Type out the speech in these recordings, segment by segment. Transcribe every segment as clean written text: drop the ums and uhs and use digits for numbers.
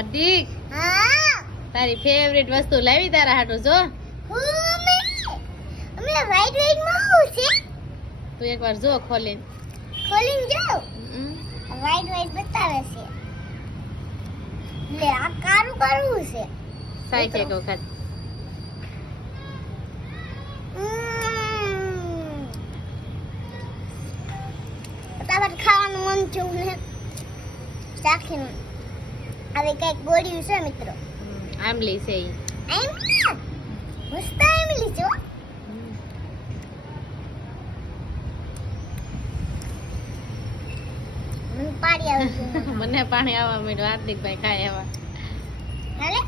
હાર્દિક હા તારી ફેવરેટ વસ્તુ લાવી તારા હાટું જો અમે વાઈટ માં હું છે તું એકવાર જો ખોલીને ખોલીને જો હમ. વાઈટ બતાવે છે લે આ કારું કારું છે સાઈ છે એક વખત ફટાફટ ખાવાનું મન થયું ને ચાખીને હવે કઈક ગોળ્યું છે મિત્રો આમલી છે ઈ આમ મસ્ત આમલી છે હો. મને પાડી આવ્યું મને પાણી આવવા માંડ્યું હાર્દિકભાઈ ખાય એવા હાલે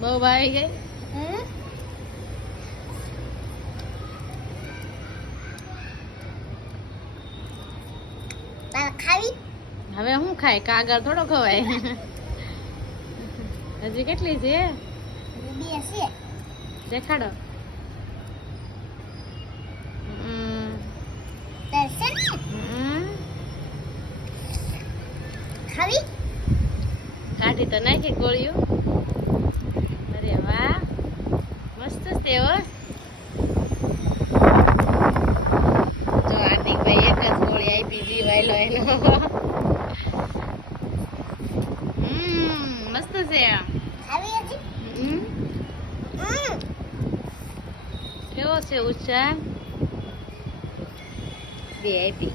બહુ ભાવી ગઈ તારે ખાવી હવે હું ખાય કાગળ થોડો ખવાય હજી કેટલી છે બે છે દેખાડો તારે છે ને ખાવી કાઢી તો નાખી ગોળીઓ અરે વાહ મસ્ત છે હો જો હાર્દિકભાઈ એક જ ગોળી આપી જીવાયલો એનો મસ્ત છે ખાવી હજી કેવો છે ઉત્સાહ બે આપી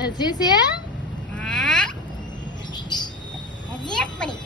હજી છે હા હજી એક પડી